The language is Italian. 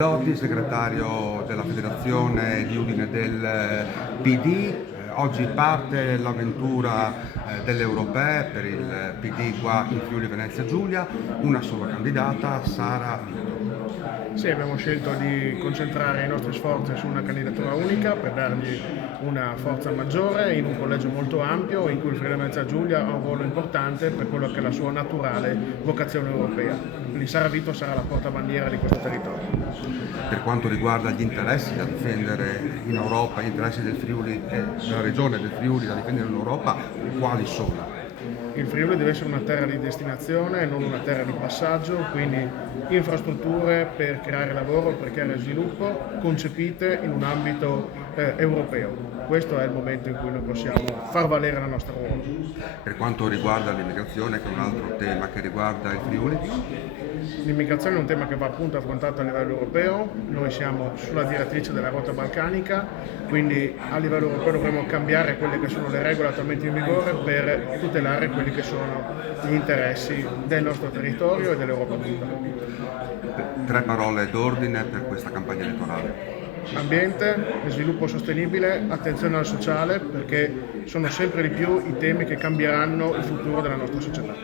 Lotti, segretario della federazione di Udine del PD. Oggi parte l'avventura delle europee per il PD qua in Friuli Venezia Giulia, una sola candidata, Sara Vitto. Sì, abbiamo scelto di concentrare i nostri sforzi su una candidatura unica per dargli una forza maggiore in un collegio molto ampio in cui il Friuli Venezia Giulia ha un ruolo importante per quello che è la sua naturale vocazione europea. Quindi Sara Vitto sarà la portabandiera di questo territorio. Per quanto riguarda gli interessi da difendere in Europa, gli interessi del Friuli e della regione del Friuli da difendere in Europa, quali sono? Il Friuli deve essere una terra di destinazione e non una terra di passaggio, quindi infrastrutture per creare lavoro, per creare sviluppo, concepite in un ambito europeo. Questo è il momento in cui noi possiamo far valere la nostra ruolo. Per quanto riguarda l'immigrazione, che è un altro tema che riguarda il Friuli? L'immigrazione è un tema che va appunto affrontato a livello europeo, noi siamo sulla direttrice della rotta balcanica, quindi a livello europeo dovremo cambiare quelle che sono le regole attualmente in vigore per tutelare quelli che sono gli interessi del nostro territorio e dell'Europa tutta. Tre parole d'ordine per questa campagna elettorale. Ambiente, sviluppo sostenibile, attenzione al sociale, perché sono sempre di più i temi che cambieranno il futuro della nostra società.